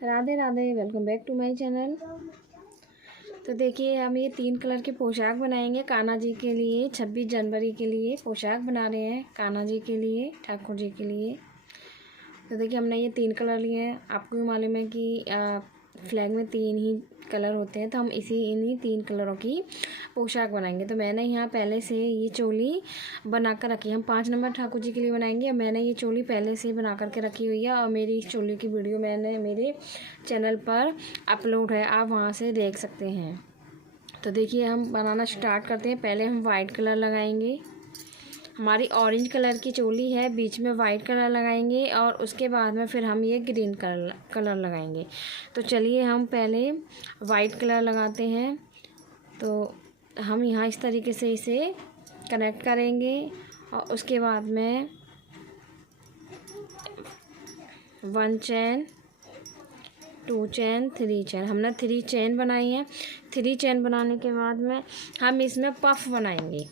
Radhe Radhe, welcome back to my channel. तो देखिए, हम ये 3 कलर की पोशाक बनाएंगे कान्हा जी के लिए। 26 जनवरी के लिए पोशाक बना रहे हैं कान्हा जी के लिए, ठाकुर जी के लिए। तो देखिए, हमने ये 3 कलर लिए हैं। आपको भी मालूम है कि फ्लैग में 3 ही कलर होते हैं, तो हम इन्हीं 3 कलरों की पोशाक बनाएंगे। तो मैंने यहाँ पहले से ये चोली बना कर रखी है। हम 5 नंबर ठाकुर जी के लिए बनाएंगे। मैंने ये चोली पहले से बना करके रखी हुई है और मेरी इस चोली की वीडियो मैंने मेरे चैनल पर अपलोड है, आप वहाँ से देख सकते हैं। तो देखिए, हम बनाना स्टार्ट करते हैं। पहले हम वाइट कलर लगाएंगे। हमारी ऑरेंज कलर की चोली है, बीच में वाइट कलर लगाएंगे और उसके बाद में फिर हम ये ग्रीन कलर लगाएंगे। तो चलिए, हम पहले वाइट कलर लगाते हैं। तो हम यहाँ इस तरीके से इसे कनेक्ट करेंगे और उसके बाद में 1 चैन, 2 चैन, 3 चैन, हमने 3 चैन बनाई है। 3 चैन बनाने के बाद में हम इसमें पफ बनाएंगे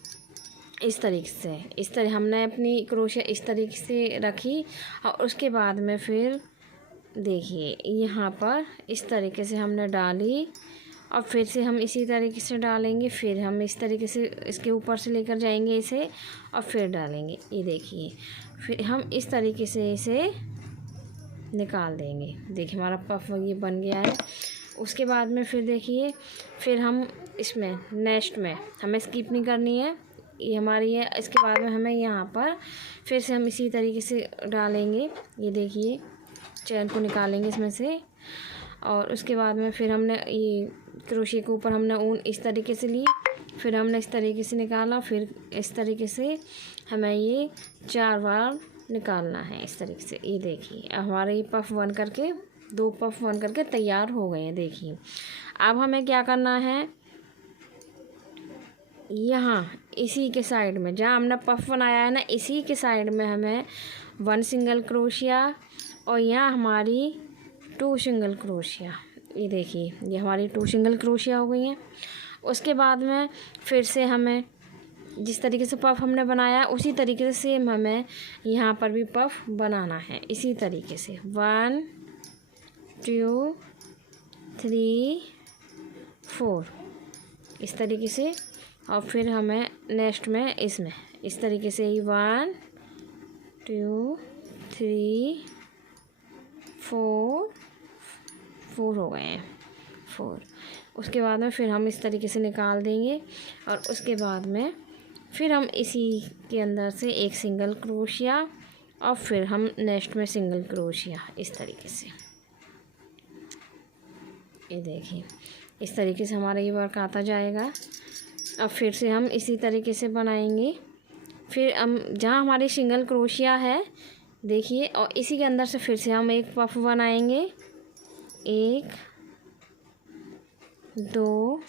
इस तरीके से। इस तरह हमने अपनी क्रोशिया इस तरीके से रखी और उसके बाद में फिर देखिए, यहाँ पर इस तरीके से हमने डाली और फिर से हम इसी तरीके से डालेंगे। फिर हम इस तरीके से इसके ऊपर से लेकर जाएंगे इसे और फिर डालेंगे। ये देखिए, फिर हम इस तरीके से इसे निकाल देंगे। देखिए, हमारा पफ ये बन गया है। उसके बाद में फिर देखिए, फिर हम इसमें नेक्स्ट में हमें स्किप नहीं करनी है, ये हमारी है। इसके बाद में हमें यहाँ पर फिर से हम इसी तरीके से डालेंगे। ये देखिए, चैन को निकालेंगे इसमें से और उसके बाद में फिर हमने ये क्रोशिया के ऊपर हमने ऊन इस तरीके से ली, फिर हमने इस तरीके से निकाला, फिर इस तरीके से हमें ये 4 बार निकालना है इस तरीके से। ये देखिए, हमारे ये पफ बन करके 2 पफ बन करके तैयार हो गए हैं। देखिए, अब हमें क्या करना है, यहाँ इसी के साइड में जहाँ हमने पफ बनाया है ना, इसी के साइड में हमें 1 सिंगल क्रोशिया और यहाँ हमारी 2 सिंगल क्रोशिया। ये देखिए, ये हमारी 2 सिंगल क्रोशिया हो गई हैं। उसके बाद में फिर से हमें जिस तरीके से पफ हमने बनाया उसी तरीके से हमें यहाँ पर भी पफ बनाना है इसी तरीके से। 1 2 3 4 इस तरीके से। और फिर हमें नेक्स्ट में इसमें इस तरीके से ही 1 2 3 4 4 हो गए हैं, 4। उसके बाद में फिर हम इस तरीके से निकाल देंगे और उसके बाद में फिर हम इसी के अंदर से एक सिंगल क्रोशिया और फिर हम नेक्स्ट में सिंगल क्रोशिया इस तरीके से। ये देखिए, इस तरीके से हमारा ये वर्क आता जाएगा। अब फिर से हम इसी तरीके से बनाएंगे। फिर हम जहाँ हमारी सिंगल क्रोशिया है देखिए, और इसी के अंदर से फिर से हम एक पफ बनाएंगे। 1 2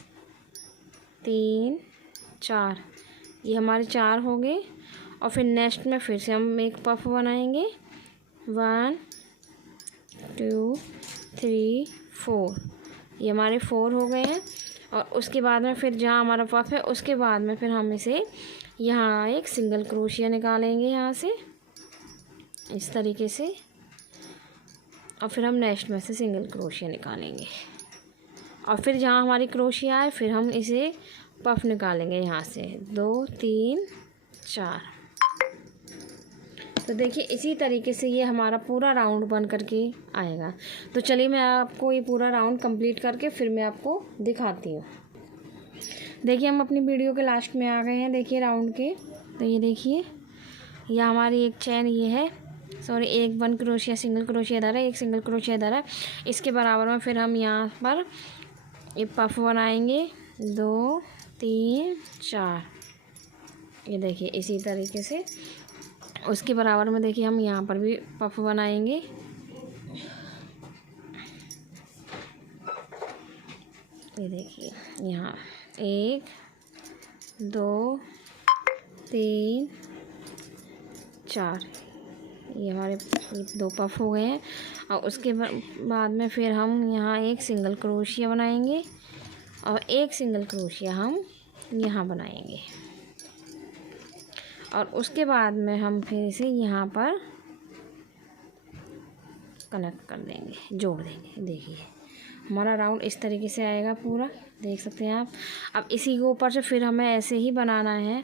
3 4, ये हमारे 4 हो गए। और फिर नेक्स्ट में फिर से हम एक पफ बनाएंगे। 1 2 3 4, ये हमारे 4 हो गए हैं। और उसके बाद में फिर जहाँ हमारा पफ है उसके बाद में फिर हम इसे यहाँ एक सिंगल क्रोशिया निकालेंगे यहाँ से इस तरीके से और फिर हम नेक्स्ट में से सिंगल क्रोशिया निकालेंगे। और फिर जहाँ हमारी क्रोशिया है फिर हम इसे पफ निकालेंगे यहाँ से 2 3 4। तो देखिए, इसी तरीके से ये हमारा पूरा राउंड बन करके आएगा। तो चलिए, मैं आपको ये पूरा राउंड कंप्लीट करके फिर मैं आपको दिखाती हूँ। देखिए, हम अपनी वीडियो के लास्ट में आ गए हैं। देखिए राउंड के, तो ये देखिए, यह हमारी एक चैन ये है, सॉरी, एक 1 क्रोशिया सिंगल क्रोशिया इधर है, एक सिंगल क्रोशिया इधर है। इसके बराबर में फिर हम यहाँ पर ये पफ बनाएंगे 2 3 4। ये देखिए, इसी तरीके से उसके बराबर में देखिए हम यहाँ पर भी पफ बनाएंगे। ये देखिए, यहाँ 1 2 3 4, ये हमारे 2 पफ हो गए हैं। और उसके बाद में फिर हम यहाँ एक सिंगल क्रोशिया बनाएंगे और एक सिंगल क्रोशिया हम यहाँ बनाएंगे। और उसके बाद में हम फिर से यहाँ पर कनेक्ट कर देंगे, जोड़ देंगे। देखिए हमारा राउंड इस तरीके से आएगा पूरा, देख सकते हैं आप। अब इसी के ऊपर से फिर हमें ऐसे ही बनाना है।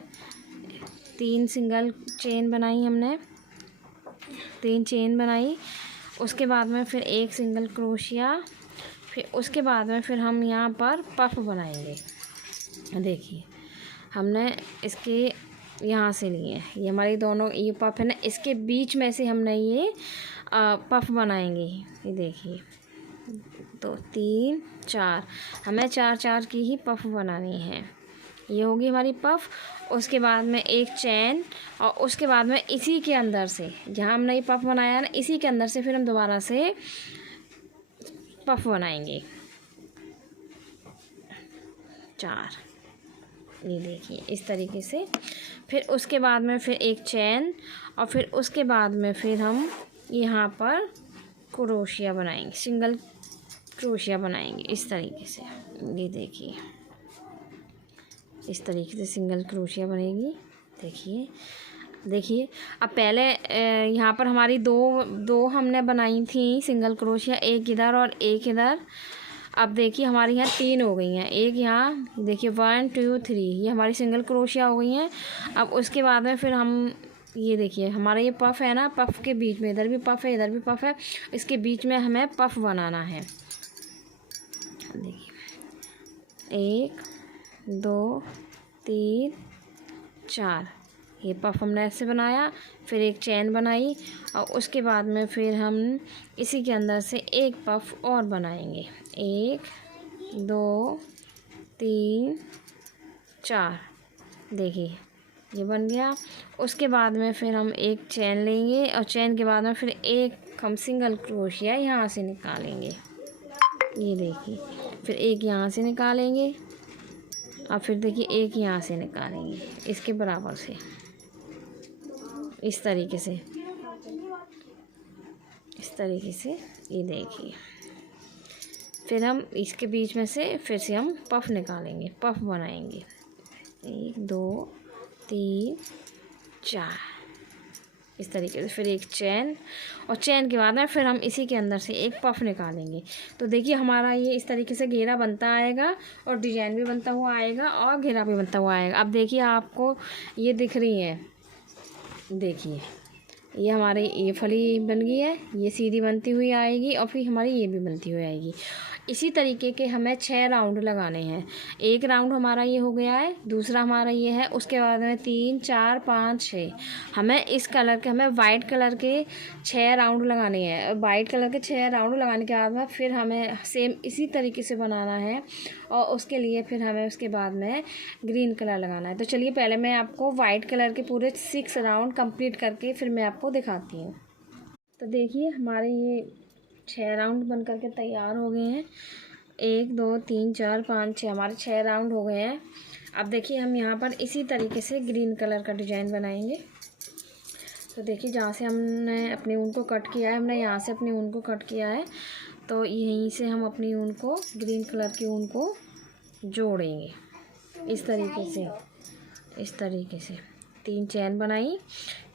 3 सिंगल चेन बनाई हमने, 3 चेन बनाई, उसके बाद में फिर 1 सिंगल क्रोशिया, फिर उसके बाद में फिर हम यहाँ पर पफ बनाएंगे। देखिए हमने इसके यहाँ से लिए, ये हमारी दोनों ये पफ है ना, इसके बीच में से हमने ये पफ बनाएंगे। ये देखिए 2 3 4, हमें 4 की ही पफ बनानी है। ये होगी हमारी पफ। उसके बाद में 1 चैन, और उसके बाद में इसी के अंदर से जहाँ हमने ये पफ बनाया ना, इसी के अंदर से फिर हम दोबारा से पफ बनाएंगे 4। ये देखिए इस तरीके से। फिर उसके बाद में फिर 1 चैन, और फिर उसके बाद में फिर हम यहाँ पर क्रोशिया बनाएंगे, सिंगल क्रोशिया बनाएंगे इस तरीके से। ये देखिए इस तरीके से सिंगल क्रोशिया बनेगी। देखिए देखिए अब पहले यहाँ पर हमारी दो हमने बनाई थी सिंगल क्रोशिया, एक इधर और एक इधर। अब देखिए हमारी यहाँ 3 हो गई हैं, एक यहाँ देखिए 1 2 3, ये हमारी सिंगल क्रोशिया हो गई हैं। अब उसके बाद में फिर हम ये देखिए हमारा ये पफ है ना, पफ के बीच में इधर भी पफ है इधर भी पफ है, इसके बीच में हमें पफ बनाना है। देखिए 1 2 3 4, ये पफ हमने ऐसे बनाया, फिर 1 चैन बनाई, और उसके बाद में फिर हम इसी के अंदर से एक पफ और बनाएंगे। 1 2 3 4, देखिए ये बन गया। उसके बाद में फिर हम 1 चैन लेंगे, और चैन के बाद में फिर एक हम सिंगल क्रोशिया यहाँ से निकालेंगे। ये देखिए फिर एक यहाँ से निकालेंगे, और फिर देखिए एक यहाँ से निकालेंगे इसके बराबर से, इस तरीके से, इस तरीके से। ये देखिए फिर हम इसके बीच में से फिर से हम पफ निकालेंगे, पफ बनाएंगे। 1 2 3 4, इस तरीके से। फिर 1 चैन, और चैन के बाद में फिर हम इसी के अंदर से एक पफ निकालेंगे। तो देखिए हमारा ये इस तरीके से घेरा बनता आएगा, और डिजाइन भी बनता हुआ आएगा, और घेरा भी बनता हुआ आएगा। अब देखिए आपको ये दिख रही है, देखिए ये हमारी ये फली बन गई है, ये सीधी बनती हुई आएगी, और फिर हमारी ये भी बनती हुई आएगी। इसी तरीके के हमें 6 राउंड लगाने हैं। एक राउंड हमारा ये हो गया है, दूसरा हमारा ये है, उसके बाद में 3 4 5 6, हमें इस कलर के, हमें वाइट कलर के 6 राउंड लगाने हैं। वाइट कलर के 6 राउंड लगाने के बाद में फिर हमें सेम इसी तरीके से बनाना है, और उसके लिए फिर हमें उसके बाद में ग्रीन कलर लगाना है। तो चलिए पहले मैं आपको वाइट कलर के पूरे 6 राउंड कंप्लीट करके फिर मैं आपको दिखाती हूँ। तो देखिए हमारे ये 6 राउंड बन करके तैयार हो गए हैं। 1 2 3 4 5 6, हमारे 6 राउंड हो गए हैं। अब देखिए हम यहाँ पर इसी तरीके से ग्रीन कलर का डिजाइन बनाएंगे। तो देखिए जहाँ से हमने अपनी ऊन को कट किया है, हमने यहाँ से अपनी ऊन को कट किया है, तो यहीं से हम अपनी ऊन को, ग्रीन कलर की ऊन को जोड़ेंगे इस तरीके से, इस तरीके से। 3 चैन बनाई,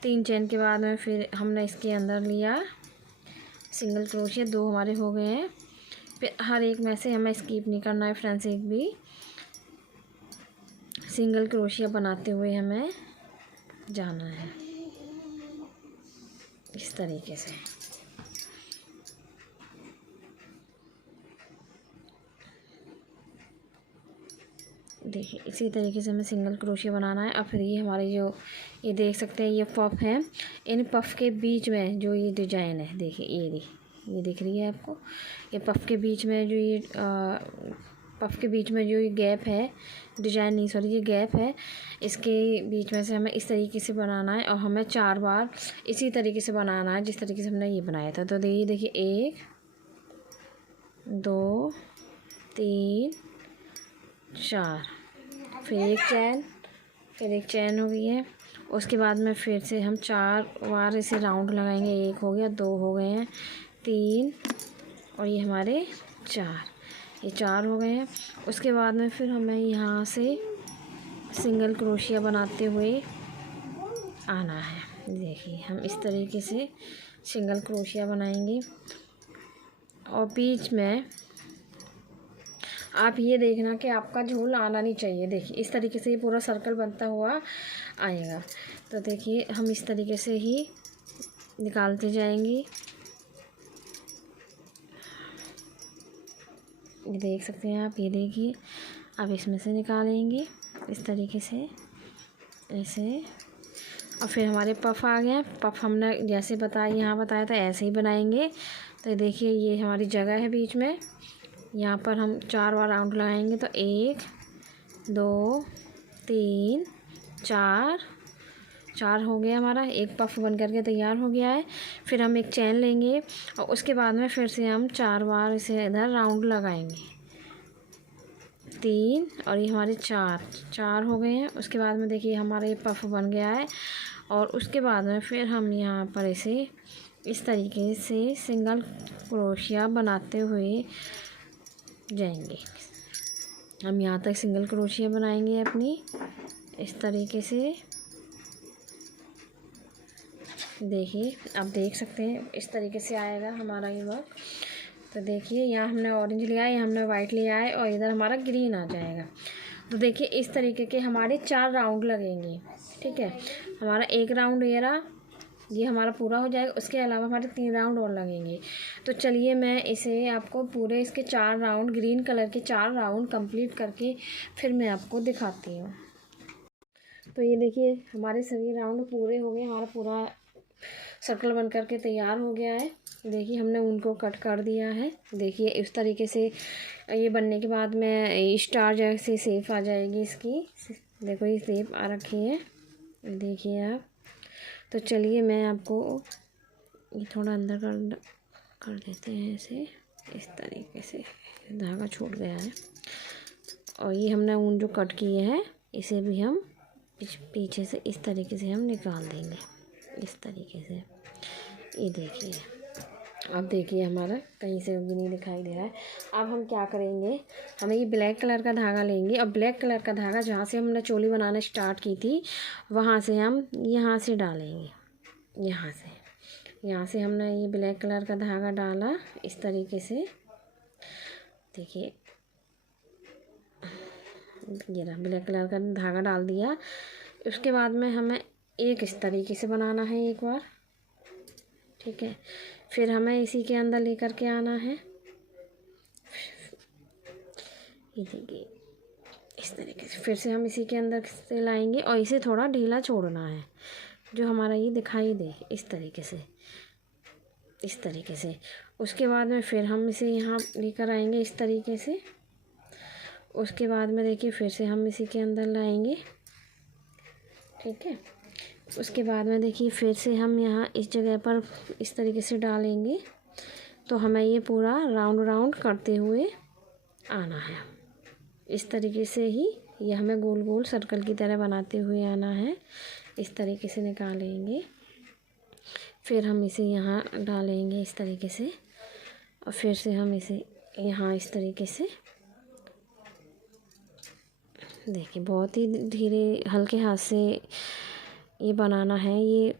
3 चैन के बाद में फिर हमने इसके अंदर लिया सिंगल क्रोशिया, 2 हमारे हो गए हैं। फिर हर एक में से हमें स्किप नहीं करना है फ्रेंड्स, एक भी सिंगल क्रोशिया बनाते हुए हमें जाना है इस तरीके से। देखिए इसी तरीके से हमें सिंगल क्रोशिया बनाना है। और फिर ये हमारे जो ये देख सकते हैं ये पफ है, इन पफ के बीच में जो ये डिजाइन है, देखिए ये दिख रही है आपको, ये पफ के बीच में जो ये पफ के बीच में जो ये गैप है, डिजाइन नहीं सॉरी ये गैप है, इसके बीच में से हमें इस तरीके से बनाना है, और हमें 4 बार इसी तरीके से बनाना है जिस तरीके से हमने ये बनाया था। तो देखिए 1 2 3 4, फिर 1 चैन, फिर 1 चैन हो गई है। उसके बाद में फिर से हम 4 बार इसे राउंड लगाएंगे। 1 हो गया, 2 हो गए हैं, 3, और ये हमारे 4, ये 4 हो गए हैं। उसके बाद में फिर हमें यहाँ से सिंगल क्रोशिया बनाते हुए आना है। देखिए हम इस तरीके से सिंगल क्रोशिया बनाएंगे और बीच में आप ये देखना कि आपका झोल आना नहीं चाहिए। देखिए इस तरीके से ये पूरा सर्कल बनता हुआ आएगा। तो देखिए हम इस तरीके से ही निकालते जाएंगे। ये देख सकते हैं आप, ये देखिए अब इसमें से निकालेंगे इस तरीके से ऐसे। और फिर हमारे पफ आ गया। पफ हमने जैसे यहाँ बताया था ऐसे ही बनाएंगे। तो देखिए ये हमारी जगह है बीच में, यहाँ पर हम 4 बार राउंड लगाएंगे। तो 1 2 3 4 हो गया हमारा, एक पफ बन करके तैयार हो गया है। फिर हम एक चैन लेंगे और उसके बाद में फिर से हम 4 बार इसे इधर राउंड लगाएंगे। 3 और ये हमारे 4 हो गए हैं। उसके बाद में देखिए हमारा ये पफ बन गया है। और उसके बाद में फिर हम यहाँ पर इसे इस तरीके से सिंगल क्रोशिया बनाते हुए जाएंगे। हम यहाँ तक सिंगल क्रोशिया बनाएंगे अपनी इस तरीके से। देखिए आप देख सकते हैं इस तरीके से आएगा हमारा ये वर्क। तो देखिए यहाँ हमने ऑरेंज लिया है, यहाँ हमने वाइट लिया है और इधर हमारा ग्रीन आ जाएगा। तो देखिए इस तरीके के हमारे 4 राउंड लगेंगे। ठीक है, हमारा एक राउंड ये हमारा पूरा हो जाएगा। उसके अलावा हमारे 3 राउंड और लगेंगे। तो चलिए मैं इसे आपको पूरे इसके 4 राउंड, ग्रीन कलर के 4 राउंड कंप्लीट करके फिर मैं आपको दिखाती हूँ। तो ये देखिए हमारे सभी राउंड पूरे हो गए, हमारा पूरा सर्कल बन करके तैयार हो गया है। देखिए हमने उनको कट कर दिया है। देखिए इस तरीके से ये बनने के बाद में स्टार जैसे शेप आ जाएगी इसकी। देखो ये शेप आ रखी है, देखिए आप। तो चलिए मैं आपको ये थोड़ा अंदर कर देते हैं ऐसे, इस तरीके से। धागा छूट गया है। और ये हमने ऊन जो कट किए हैं इसे भी हम पीछे से इस तरीके से हम निकाल देंगे, इस तरीके से। ये देखिए, अब देखिए हमारा कहीं से भी नहीं दिखाई दे रहा है। अब हम क्या करेंगे, हमें ये ब्लैक कलर का धागा लेंगे और ब्लैक कलर का धागा जहाँ से हमने चोली बनाना स्टार्ट की थी वहाँ से हम यहाँ से डालेंगे। यहाँ से हमने ये ब्लैक कलर का धागा डाला इस तरीके से। देखिए ये रहा, ब्लैक कलर का धागा डाल दिया। उसके बाद में हमें एक इस तरीके से बनाना है एक बार। ठीक है, फिर हमें इसी के अंदर लेकर के आना है। ये देखिए इस तरीके से फिर से हम इसी के अंदर से लाएंगे और इसे थोड़ा ढीला छोड़ना है, जो हमारा ये दिखाई दे इस तरीके से, इस तरीके से। उसके बाद में फिर हम इसे यहाँ लेकर आएंगे इस तरीके से। उसके बाद में देखिए फिर से हम इसी के अंदर लाएंगे। ठीक है, उसके बाद में देखिए फिर से हम यहाँ इस जगह पर इस तरीके से डालेंगे। तो हमें ये पूरा राउंड राउंड करते हुए आना है। इस तरीके से ही ये हमें गोल गोल सर्कल की तरह बनाते हुए आना है। इस तरीके से निकालेंगे, फिर हम इसे यहाँ डालेंगे इस तरीके से और फिर से हम इसे यहाँ इस तरीके से। देखिए बहुत ही धीरे हल्के हाथ से ये बनाना है, ये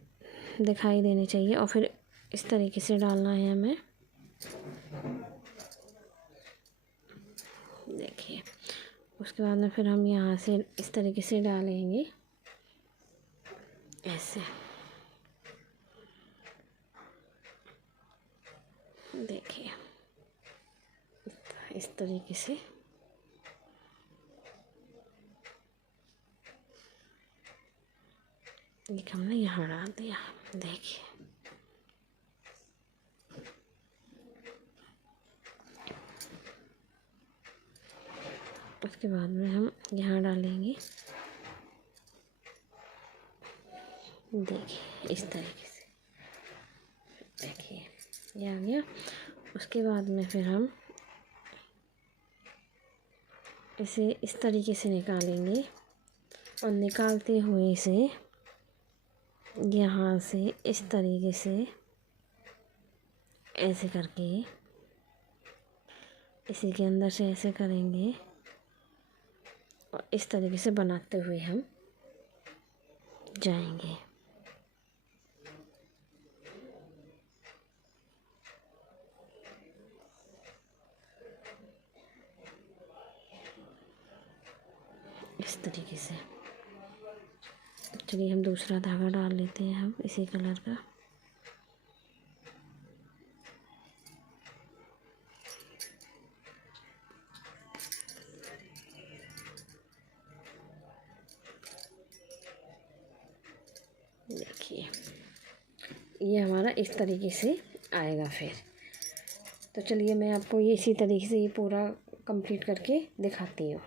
दिखाई देनी चाहिए। और फिर इस तरीके से डालना है हमें। देखिए उसके बाद में फिर हम यहाँ से इस तरीके से डालेंगे ऐसे। देखिए इस तरीके से एक हमने यहाँ डाल दिया। देखिए उसके बाद में हम यहाँ डालेंगे। देखिए इस तरीके से, देखिए ये आ गया। उसके बाद में फिर हम इसे इस तरीके से निकालेंगे और निकालते हुए इसे यहाँ से इस तरीके से ऐसे करके इसी के अंदर से ऐसे करेंगे और इस तरीके से बनाते हुए हम जाएंगे। तरीके से। चलिए हम दूसरा धागा डाल लेते हैं हम इसी कलर का। देखिए ये हमारा इस तरीके से आएगा फिर। तो चलिए मैं आपको ये इसी तरीके से ये पूरा कंप्लीट करके दिखाती हूँ।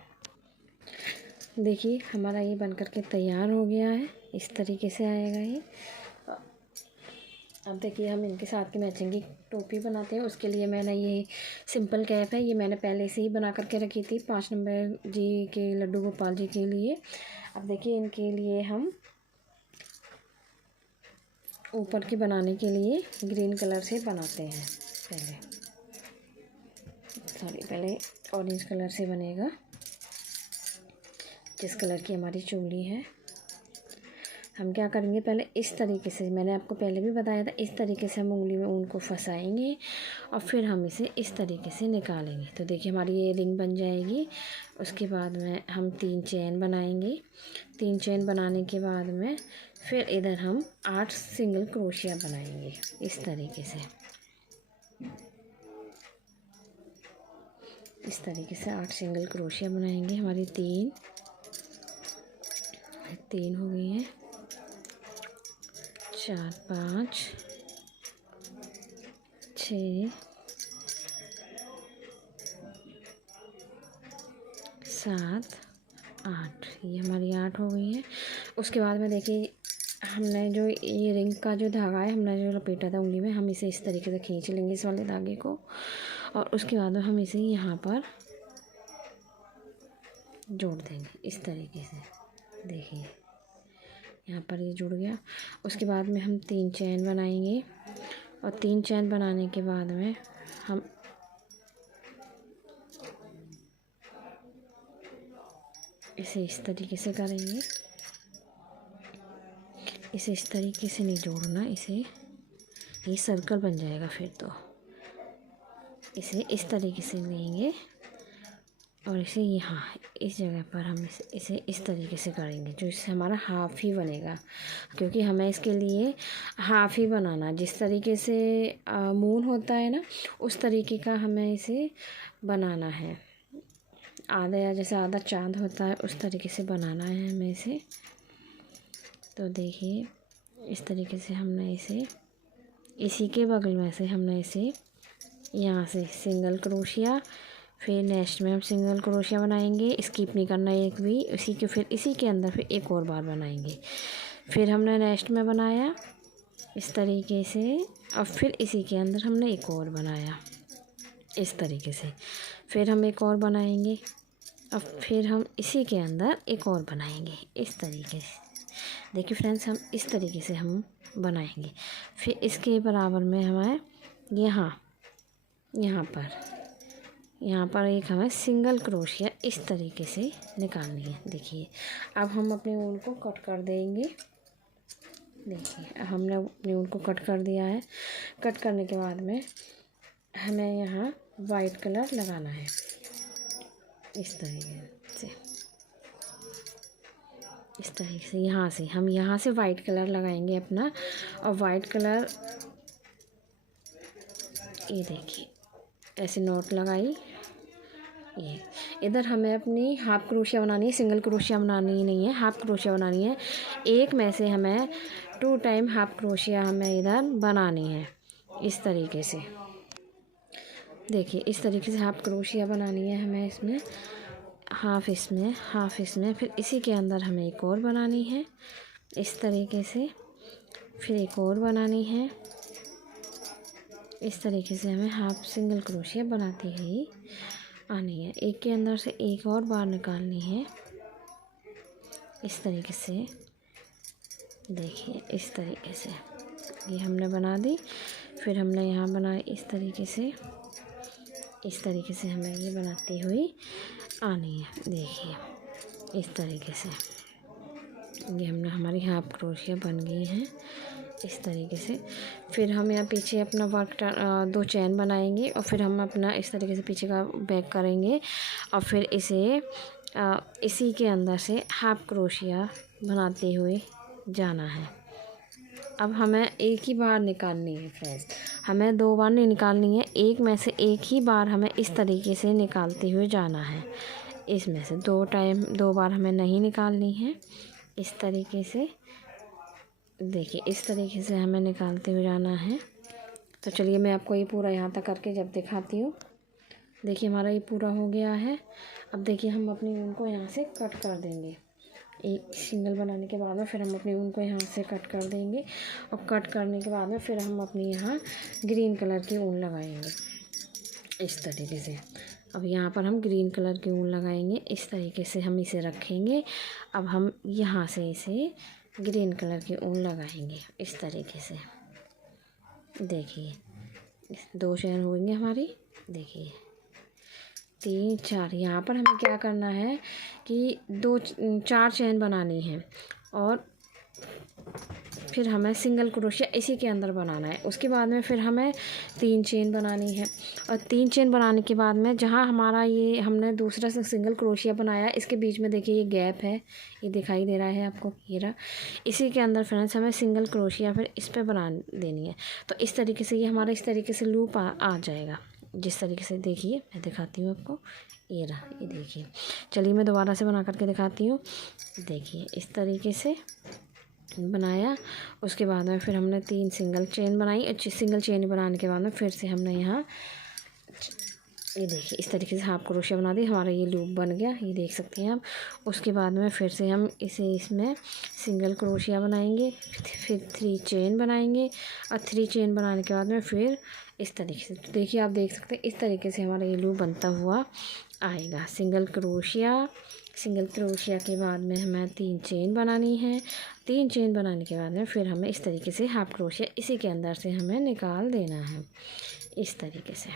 देखिए हमारा ये बन करके तैयार हो गया है, इस तरीके से आएगा ये। अब देखिए हम इनके साथ की मैचिंग की टोपी बनाते हैं। उसके लिए मैंने ये सिंपल कैप है, ये मैंने पहले से ही बना करके रखी थी 5 नंबर जी के लड्डू गोपाल जी के लिए। अब देखिए इनके लिए हम ऊपर की बनाने के लिए ग्रीन कलर से बनाते हैं। पहले ऑरेंज कलर से बनेगा, जिस कलर की हमारी चूड़ी है। हम क्या करेंगे, पहले इस तरीके से, मैंने आपको पहले भी बताया था, इस तरीके से हम उंगली में ऊन को फंसाएंगे और फिर हम इसे इस तरीके से निकालेंगे। तो देखिए हमारी ये रिंग बन जाएगी। उसके बाद में हम 3 चेन बनाएंगे। 3 चेन बनाने के बाद में फिर इधर हम 8 सिंगल क्रोशिया बनाएंगे इस तरीके से। इस तरीके से 8 सिंगल क्रोशिया बनाएंगे। हमारी 3 हो गई हैं, 4 5 6 7 8, ये हमारी 8 हो गई है। उसके बाद में देखिए हमने जो ये रिंग का जो धागा है, हमने जो लपेटा था उंगली में, हम इसे इस तरीके से खींच लेंगे इस वाले धागे को। और उसके बाद में हम इसे यहाँ पर जोड़ देंगे इस तरीके से। देखिए यहाँ पर ये जुड़ गया। उसके बाद में हम 3 चैन बनाएंगे और 3 चैन बनाने के बाद में हम इसे इस तरीके से करेंगे। इसे इस तरीके से नहीं जोड़ना, इसे ये सर्कल बन जाएगा फिर। तो इसे इस तरीके से लेंगे और इसे यहाँ इस जगह पर हम इसे इस तरीके से करेंगे, जो इससे हमारा हाफ ही बनेगा, क्योंकि हमें इसके लिए हाफ ही बनाना। जिस तरीके से मून होता है ना, उस तरीके का हमें इसे बनाना है। आधा, या जैसे आधा चाँद होता है उस तरीके से बनाना है हमें इसे। तो देखिए इस तरीके से हमने इसे, इसी के बगल में से हमने इसे यहाँ से सिंगल क्रोशिया, फिर नेक्स्ट में हम सिंगल क्रोशिया बनाएंगे, स्किप नहीं करना एक भी। इसी के फिर इसी के अंदर फिर एक और बार बनाएंगे। फिर हमने नेक्स्ट में बनाया इस तरीके से, और फिर इसी के अंदर हमने एक और बनाया इस तरीके से। फिर हम एक और बनाएंगे और फिर हम इसी के अंदर एक और बनाएंगे इस तरीके से। देखिए फ्रेंड्स, हम इस तरीके से हम बनाएंगे। फिर इसके बराबर में हमें यहाँ पर एक हमें सिंगल क्रोशिया इस तरीके से निकालनी है। देखिए अब हम अपने ऊन को कट कर देंगे। देखिए अब हमने अपने ऊन को कट कर दिया है। कट करने के बाद में हमें यहाँ वाइट कलर लगाना है इस तरीके से। इस तरीके से यहाँ से वाइट कलर लगाएंगे अपना। और वाइट कलर, ये देखिए ऐसे नॉट लगाई। ये इधर हमें अपनी हाफ क्रोशिया बनानी है, सिंगल क्रोशिया बनानी नहीं है, हाफ क्रोशिया बनानी है। एक में से हमें 2 टाइम हाफ क्रोशिया हमें इधर बनानी है इस तरीके से। देखिए इस तरीके से हाफ क्रोशिया बनानी है हमें। इसमें हाफ इसमें, फिर इसी के अंदर हमें एक और बनानी है इस तरीके से। फिर एक और बनानी है इस तरीके से। हमें हाफ सिंगल क्रोशिया बनाती ही आनी है। एक के अंदर से एक और बार निकालनी है इस तरीके से। देखिए इस तरीके से ये हमने बना दी। फिर हमने यहाँ बनाई इस तरीके से। इस तरीके से हमें ये बनाती हुई आनी है। देखिए इस तरीके से ये हमने, हमारी हाफ क्रोशिया बन गई हैं इस तरीके से। फिर हम यहाँ पीछे अपना वर्क 2 चेन बनाएंगे और फिर हम अपना इस तरीके से पीछे का बैक करेंगे और फिर इसे इसी के अंदर से हाफ क्रोशिया बनाते हुए जाना है। अब हमें एक ही बार निकालनी है फ्रेंड्स, हमें 2 बार नहीं निकालनी है, एक में से एक ही बार हमें इस तरीके से निकालते हुए जाना है। इसमें से 2 बार हमें नहीं निकालनी है। इस तरीके से देखिए, इस तरीके से हमें निकालते हुए जाना है। तो चलिए मैं आपको ये पूरा यहाँ तक करके जब दिखाती हूँ। देखिए हमारा ये पूरा हो गया है। अब देखिए हम अपनी ऊन को यहाँ से कट कर देंगे। एक सिंगल बनाने के बाद में फिर हम अपनी ऊन को यहाँ से कट कर देंगे और कट करने के बाद में फिर हम अपनी यहाँ ग्रीन कलर की ऊन लगाएंगे इस तरीके से। अब यहाँ पर हम ग्रीन कलर की ऊन लगाएंगे, इस तरीके से हम इसे रखेंगे। अब हम यहाँ से इसे ग्रीन कलर की ऊन लगाएंगे इस तरीके से। देखिए 2 चेन होंगे हमारी, देखिए 3 4। यहाँ पर हमें क्या करना है कि 4 चेन बनानी है और फिर हमें सिंगल क्रोशिया इसी के अंदर बनाना है। उसके बाद में फिर हमें 3 चेन बनानी है और 3 चेन बनाने के बाद में जहाँ हमारा ये हमने दूसरा से सिंगल क्रोशिया बनाया, इसके बीच में देखिए ये गैप है, ये दिखाई दे रहा है आपको, ये रहा। इसी के अंदर फ्रेंड्स हमें सिंगल क्रोशिया फिर इस पर बना देनी है। तो इस तरीके से ये हमारा इस तरीके से लूप आ जाएगा। जिस तरीके से देखिए मैं दिखाती हूँ आपको, ये रहा, ये देखिए। चलिए मैं दोबारा से बना करके दिखाती हूँ। देखिए इस तरीके से बनाया, उसके बाद में फिर हमने 3 सिंगल चेन बनाई। अच्छी सिंगल चेन बनाने के बाद में फिर से हमने यहाँ ये देखिए इस तरीके से हाफ क्रोशिया बना दी, हमारा ये लूप बन गया, ये देख सकते हैं आप। उसके बाद में फिर से हम इसमें सिंगल क्रोशिया बनाएंगे, फिर 3 चेन बनाएंगे और 3 चेन बनाने के बाद में फिर इस तरीके से देखिए आप देख सकते हैं इस तरीके से हमारा ये लूप बनता हुआ आएगा। सिंगल क्रोशिया के बाद में हमें 3 चेन बनानी है। 3 चेन बनाने के बाद में फिर हमें इस तरीके से हाफ क्रोशिया इसी के अंदर से हमें निकाल देना है इस तरीके से।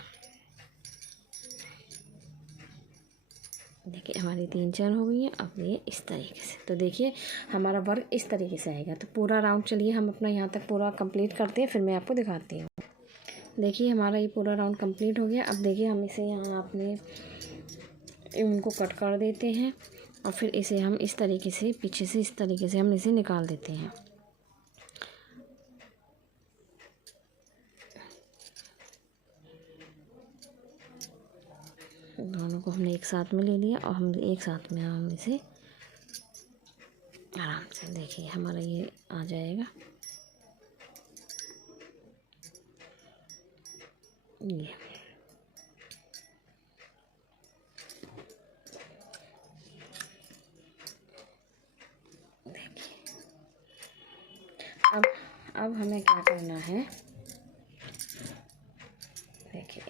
देखिए हमारी 3 चेन हो गई हैं। अब ये इस तरीके से, तो देखिए हमारा वर्क इस तरीके से आएगा। तो पूरा राउंड चलिए हम अपना यहाँ तक पूरा कंप्लीट करते हैं, फिर मैं आपको दिखाती हूँ। देखिए हमारा ये पूरा राउंड कंप्लीट हो गया। अब देखिए हम इसे यहाँ अपने उनको कट कर देते हैं और फिर इसे हम इस तरीके से पीछे से इस तरीके से हम इसे निकाल देते हैं। दोनों को हमने एक साथ में ले लिया और हम एक साथ में हम इसे आराम से, देखिए हमारा ये आ जाएगा। ये अब हमें क्या करना है, देखिए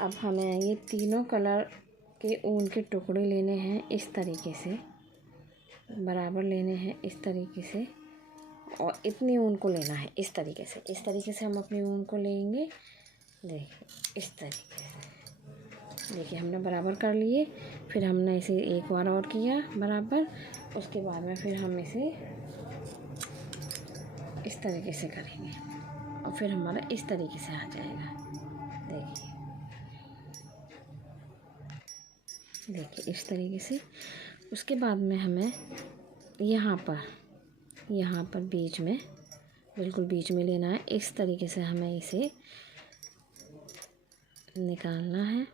अब हमें ये तीनों कलर के ऊन के टुकड़े लेने हैं इस तरीके से, बराबर लेने हैं इस तरीके से और इतनी ऊन को लेना है इस तरीके से। इस तरीके से हम अपनी ऊन को लेंगे, देखिए इस तरीके से। देखिए हमने बराबर कर लिए, फिर हमने इसे एक बार और किया बराबर, उसके बाद में फिर हम इसे इस तरीके से करेंगे और फिर हमारा इस तरीके से आ जाएगा। देखिए इस तरीके से। उसके बाद में हमें यहाँ पर बीच में, बिल्कुल बीच में लेना है, इस तरीके से हमें इसे निकालना है।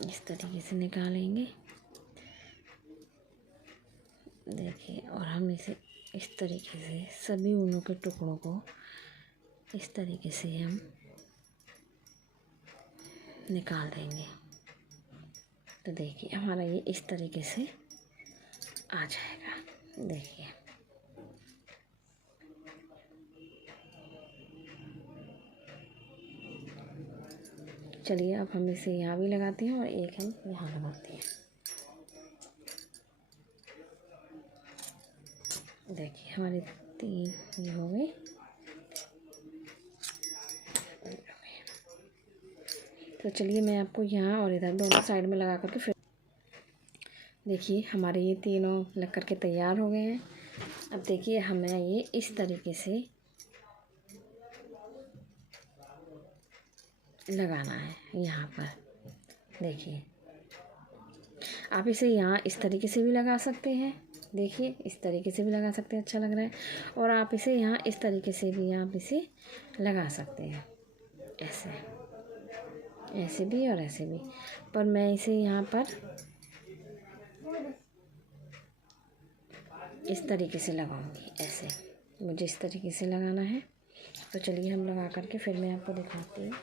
इस तरीके से निकालेंगे, देखिए। और हम इसे इस तरीके से सभी ऊनों के टुकड़ों को इस तरीके से हम निकाल देंगे। तो देखिए हमारा ये इस तरीके से आ जाएगा, देखिए। चलिए अब हम इसे यहाँ भी लगाते हैं और एक हम यहाँ लगाते हैं। देखिए हमारे 3 ये हो गए। तो चलिए मैं आपको यहाँ और इधर दोनों साइड में लगा करके फिर देखिए हमारे ये तीनों लग करके तैयार हो गए हैं। अब देखिए हमें ये इस तरीके से लगाना है यहाँ पर। देखिए आप इसे यहाँ इस तरीके से भी लगा सकते हैं, देखिए इस तरीके से भी लगा सकते हैं, अच्छा लग रहा है। और आप इसे यहाँ इस तरीके से भी आप इसे लगा सकते हैं, ऐसे ऐसे भी और ऐसे भी। पर मैं इसे यहाँ पर इस तरीके से लगाऊंगी, ऐसे मुझे इस तरीके से लगाना है। तो चलिए हम लगा करके फिर मैं आपको दिखाती हूँ।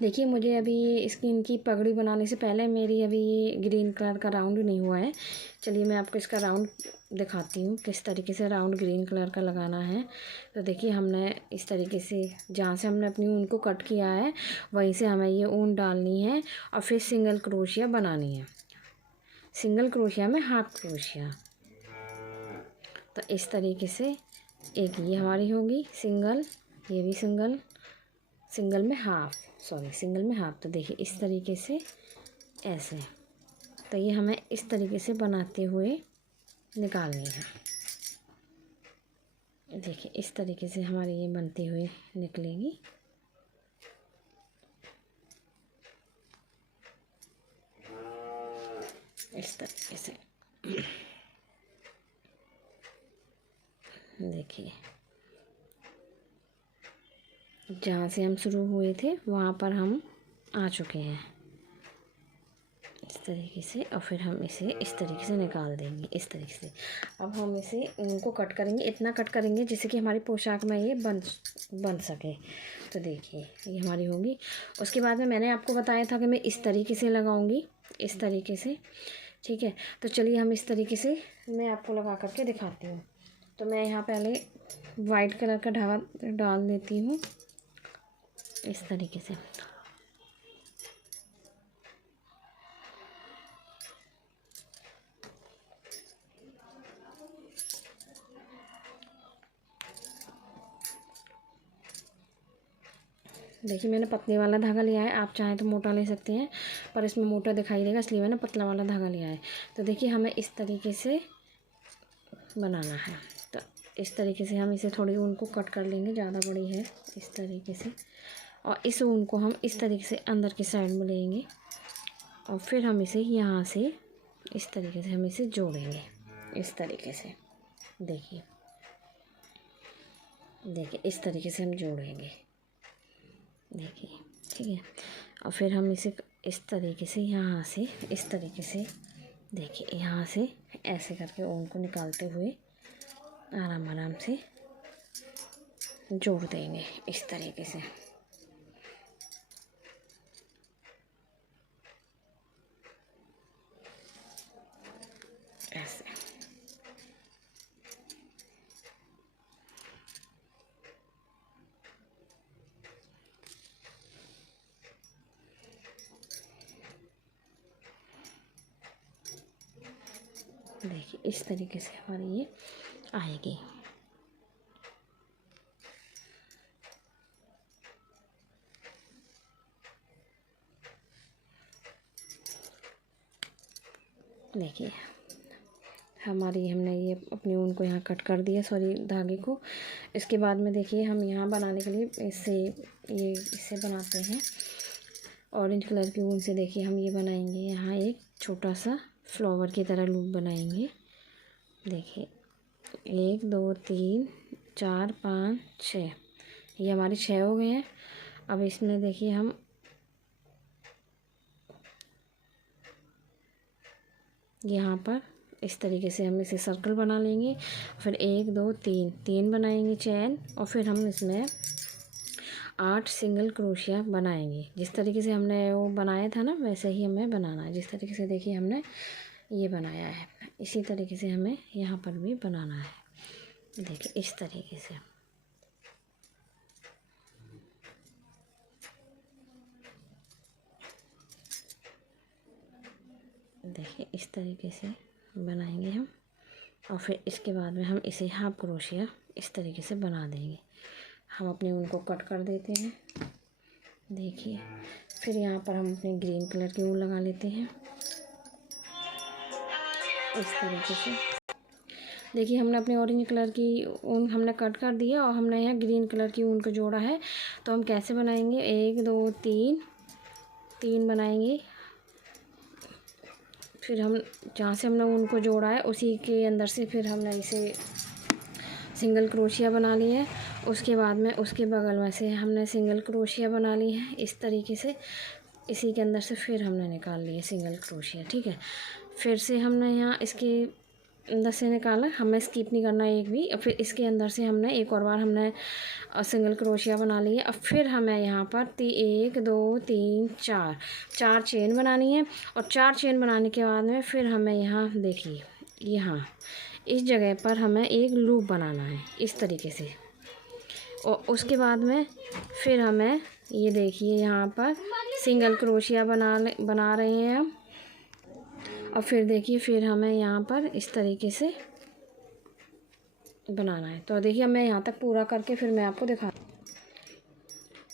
देखिए मुझे अभी इसकी इनकी पगड़ी बनाने से पहले मेरी अभी ये ग्रीन कलर का राउंड नहीं हुआ है। चलिए मैं आपको इसका राउंड दिखाती हूँ किस तरीके से राउंड ग्रीन कलर का लगाना है। तो देखिए हमने इस तरीके से जहाँ से हमने अपनी ऊन को कट किया है वहीं से हमें ये ऊन डालनी है और फिर सिंगल क्रोशिया बनानी है। सिंगल क्रोशिया में हाफ क्रोशिया। तो इस तरीके से एक ये हमारी होगी सिंगल, ये भी सिंगल, सिंगल में हाफ, सिंगल में हाफ। तो देखिए इस तरीके से ऐसे। तो ये हमें इस तरीके से बनाते हुए निकालनी है। देखिए इस तरीके से हमारी ये बनती हुई निकलेगी। इस तरीके से देखिए जहाँ से हम शुरू हुए थे वहाँ पर हम आ चुके हैं इस तरीके से। और फिर हम इसे इस तरीके से निकाल देंगे, इस तरीके से। अब हम इसे उनको कट करेंगे, इतना कट करेंगे जिससे कि हमारी पोशाक में ये बन सके। तो देखिए ये हमारी होगी। उसके बाद में मैंने आपको बताया था कि मैं इस तरीके से लगाऊंगी, इस तरीके से, ठीक है। तो चलिए हम इस तरीके से मैं आपको लगा करके दिखाती हूँ। तो मैं यहाँ पहले वाइट कलर का धागा डाल देती हूँ इस तरीके से। देखिए मैंने पतले वाला धागा लिया है, आप चाहें तो मोटा ले सकते हैं, पर इसमें मोटा दिखाई देगा इसलिए मैंने पतला वाला धागा लिया है। तो देखिए हमें इस तरीके से बनाना है। तो इस तरीके से हम इसे थोड़ी ऊन को कट कर लेंगे, ज़्यादा बड़ी है इस तरीके से। और इस ऊन को हम इस तरीके से अंदर की साइड में लेंगे और फिर हम इसे यहाँ से इस तरीके से हम इसे जोड़ेंगे, इस तरीके से। देखिए देखिए इस तरीके से हम जोड़ेंगे, देखिए, ठीक है। और फिर हम इसे इस तरीके से यहाँ से इस तरीके से, देखिए यहाँ से ऐसे करके ऊन को निकालते हुए आराम आराम से जोड़ देंगे इस तरीके से। ऐसे देखिए इस तरीके से हमारी ये आएगी। देखिए हमारी हमने ये अपनी ऊन को यहाँ कट कर दिया, धागे को। इसके बाद में देखिए हम यहाँ बनाने के लिए इससे बनाते हैं ऑरेंज कलर की ऊन से। देखिए हम ये बनाएंगे यहाँ एक छोटा सा फ्लावर की तरह लूप बनाएंगे। देखिए 1 2 3 4 5 6, ये हमारे 6 हो गए हैं। अब इसमें देखिए हम यहाँ पर इस तरीके से हम इसे सर्कल बना लेंगे। फिर 1 2 3 बनाएंगे चैन, और फिर हम इसमें 8 सिंगल क्रोशिया बनाएंगे। जिस तरीके से हमने वो बनाया था ना वैसे ही हमें बनाना है। जिस तरीके से देखिए हमने ये बनाया है, इसी तरीके से हमें यहाँ पर भी बनाना है। देखिए इस तरीके से। देखिए इस तरीके से बनाएंगे हम, और फिर इसके बाद में हम इसे हाफ क्रोशिया इस तरीके से बना देंगे। हम अपने ऊन को कट कर देते हैं देखिए। फिर यहाँ पर हम अपने ग्रीन कलर की ऊन लगा लेते हैं इस तरीके से। देखिए हमने अपने ऑरेंज कलर की ऊन हमने कट कर दिया और हमने यहाँ ग्रीन कलर की ऊन को जोड़ा है। तो हम कैसे बनाएंगे, 1 2 3 बनाएंगे। फिर हम जहाँ से हमने ऊन को जोड़ा है उसी के अंदर से फिर हमने इसे सिंगल क्रोशिया बना ली है। उसके बाद में उसके बगल में से हमने सिंगल क्रोशिया बना ली है इस तरीके से। इसी के अंदर से फिर हमने निकाल लिए सिंगल क्रोशिया, ठीक है। फिर से हमने यहाँ इसके अंदर से निकाला, हमें स्किप नहीं करना एक भी। और फिर इसके अंदर से हमने एक और बार हमने सिंगल क्रोशिया बना ली है। अब फिर हमें यहाँ पर 1 2 3 4 चेन बनानी है। और 4 चेन बनाने के बाद में फिर हमें यहाँ देखिए, यहाँ इस जगह पर हमें एक लूप बनाना है इस तरीके से। और उसके बाद में फिर हमें ये देखिए यहाँ पर सिंगल क्रोशिया बना रहे हैं हम। और फिर देखिए फिर हमें यहाँ पर इस तरीके से बनाना है। तो देखिए मैं यहाँ तक पूरा करके फिर मैं आपको दिखा।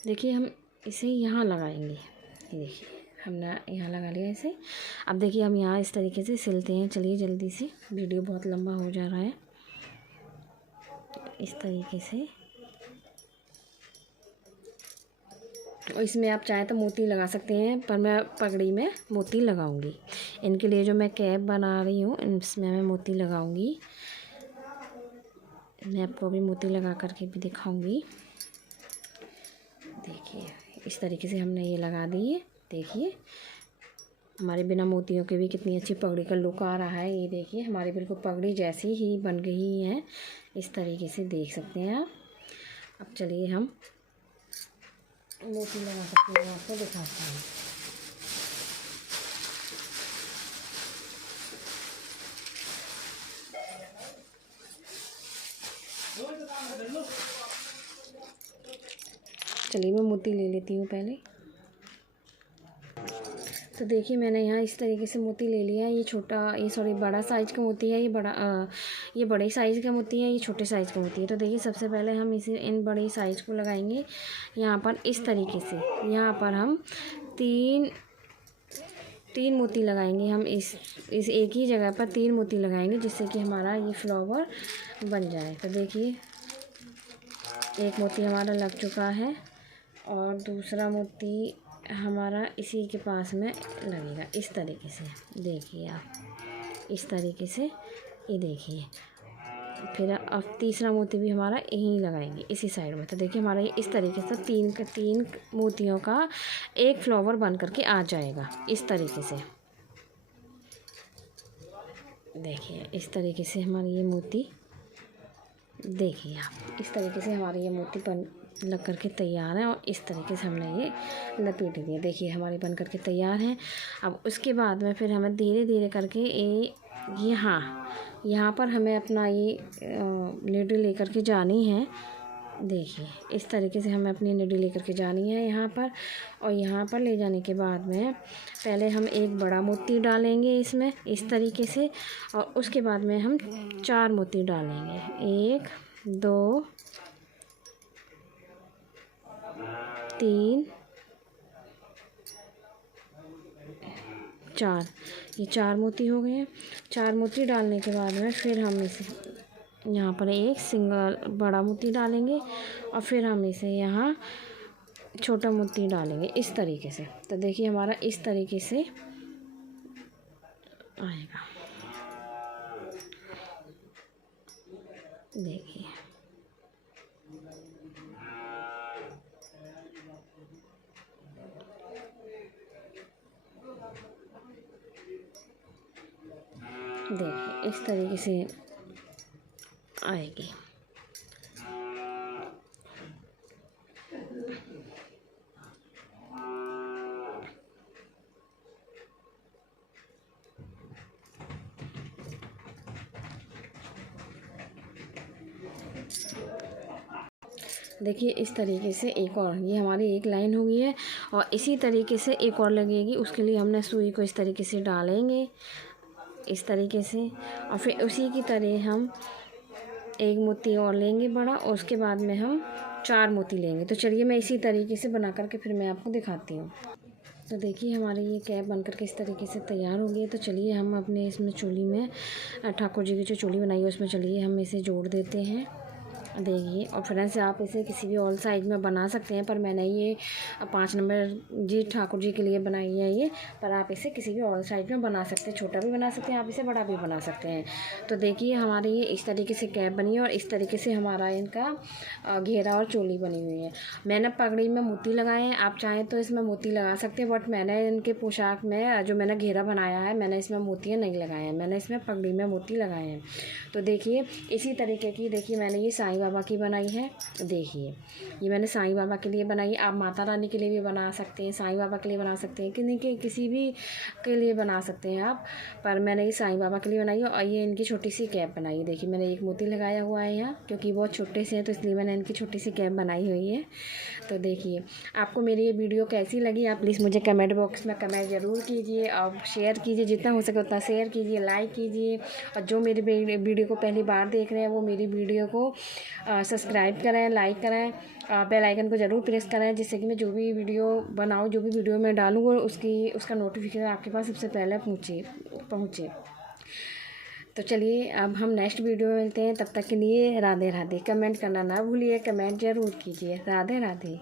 देखिए हम इसे यहाँ लगाएंगे, ये देखिए हमने यहाँ लगा लिया इसे। अब देखिए हम यहाँ इस तरीके से सिलते हैं। चलिए जल्दी से, वीडियो बहुत लंबा हो जा रहा है। इस तरीके से, और इसमें आप चाहे तो मोती लगा सकते हैं, पर मैं पगड़ी में मोती लगाऊंगी। इनके लिए जो मैं कैप बना रही हूँ इसमें मैं मोती लगाऊंगी। मैं आपको अभी मोती लगा करके भी दिखाऊंगी। देखिए इस तरीके से हमने ये लगा दिए। देखिए हमारे बिना मोतियों के भी कितनी अच्छी पगड़ी का लुक आ रहा है। ये देखिए हमारी बिल्कुल पगड़ी जैसी ही बन गई है, इस तरीके से देख सकते हैं आप। अब चलिए हम मोती लगा करके मैं आपको दिखाते हैं। चलिए मैं मोती ले लेती हूँ पहले। तो देखिए मैंने यहाँ इस तरीके से मोती ले लिया है। ये छोटा, ये सॉरी बड़ा साइज़ का मोती है। ये बड़े साइज़ का मोती है, ये छोटे साइज़ का मोती है। तो देखिए सबसे पहले हम इसे इन बड़े साइज़ को लगाएंगे यहाँ पर इस तरीके से। यहाँ पर हम तीन मोती लगाएंगे। हम इस एक ही जगह पर 3 मोती लगाएंगे, जिससे कि हमारा ये फ्लावर बन जाए। तो देखिए एक मोती हमारा लग चुका है और दूसरा मोती हमारा इसी के पास में लगेगा इस तरीके से। देखिए आप इस तरीके से, ये देखिए। फिर अब तीसरा मोती भी हमारा यहीं लगाएंगे इसी साइड में। तो देखिए हमारा ये इस तरीके से तीन मोतियों का एक फ्लावर बन करके आ जाएगा इस तरीके से। देखिए इस तरीके से हमारी ये मोती, देखिए आप इस तरीके से हमारे ये मोती बन लग करके तैयार है। और इस तरीके से हमने ये लपेट दिया। देखिए हमारे बन करके तैयार हैं। अब उसके बाद में फिर हमें धीरे धीरे करके यहाँ पर हमें अपना ये नीडल लेकर के जानी है। देखिए इस तरीके से हमें अपनी नीडल लेकर के जानी है यहाँ पर। और यहाँ पर ले जाने के बाद में पहले हम एक बड़ा मोती डालेंगे इसमें इस तरीके से। और उसके बाद में हम 4 मोती डालेंगे, 1 2 3 4। ये 4 मोती हो गए हैं। 4 मोती डालने के बाद में फिर हम इसे यहाँ पर एक सिंगल बड़ा मोती डालेंगे और फिर हम इसे यहाँ छोटा मोती डालेंगे इस तरीके से। तो देखिए हमारा इस तरीके से आएगा। देखिए देखिए इस तरीके से आएगी। देखिए इस तरीके से एक और, ये हमारी एक लाइन हो गई है। और इसी तरीके से एक और लगेगी। उसके लिए हमने सुई को इस तरीके से डालेंगे इस तरीके से। और फिर उसी की तरह हम एक मोती और लेंगे बड़ा। और उसके बाद में हम 4 मोती लेंगे। तो चलिए मैं इसी तरीके से बना करके फिर मैं आपको दिखाती हूँ। तो देखिए हमारी ये कैप बनकर के इस तरीके से तैयार हो गई है। तो चलिए हम अपने इसमें चोली में ठाकुर जी की जो चोली बनाई है उसमें चलिए हम इसे जोड़ देते हैं। देखिए, और फ्रेंड्स आप इसे किसी भी ऑल साइज में बना सकते हैं, पर मैंने ये 5 नंबर जी ठाकुर जी के लिए बनाई है ये। पर आप इसे किसी भी ऑल साइज में बना सकते हैं, छोटा भी बना सकते हैं, आप इसे बड़ा भी बना सकते हैं। तो देखिए हमारी ये इस तरीके से कैप बनी है और इस तरीके से हमारा इनका घेरा और चोली बनी हुई है। मैंने पगड़ी में मोती लगाए हैं, आप चाहें तो इसमें मोती लगा सकते हैं, बट मैंने इनके पोशाक में जो मैंने घेरा बनाया है मैंने इसमें मोतियाँ नहीं लगाए हैं, मैंने इसमें पगड़ी में मोती लगाए हैं। तो देखिए इसी तरीके की देखिए मैंने ये साईं बाबा की बनाई है। देखिए ये मैंने साईं बाबा के लिए बनाई है, आप माता रानी के लिए भी बना सकते हैं, साईं बाबा के लिए बना सकते हैं, किसी भी के लिए बना सकते हैं आप। पर मैंने ये साईं बाबा के लिए बनाई है और ये इनकी छोटी सी कैप बनाई है। देखिए मैंने एक मोती लगाया हुआ है यहाँ, क्योंकि बहुत छोटे से हैं तो इसलिए मैंने इनकी छोटी सी कैप बनाई हुई है। तो देखिए आपको मेरी ये वीडियो कैसी लगी आप प्लीज़ मुझे कमेंट बॉक्स में कमेंट ज़रूर कीजिए और शेयर कीजिए, जितना हो सके उतना शेयर कीजिए, लाइक कीजिए। और जो मेरी वीडियो को पहली बार देख रहे हैं वो मेरी वीडियो को सब्सक्राइब करें, लाइक करें, बेल आइकन को ज़रूर प्रेस करें, जिससे कि मैं जो भी वीडियो बनाऊँ, जो भी वीडियो मैं डालूँ वो उसका नोटिफिकेशन आपके पास सबसे पहले पहुँचे। तो चलिए अब हम नेक्स्ट वीडियो में मिलते हैं, तब तक के लिए राधे राधे। कमेंट करना ना भूलिए, कमेंट ज़रूर कीजिए। राधे राधे।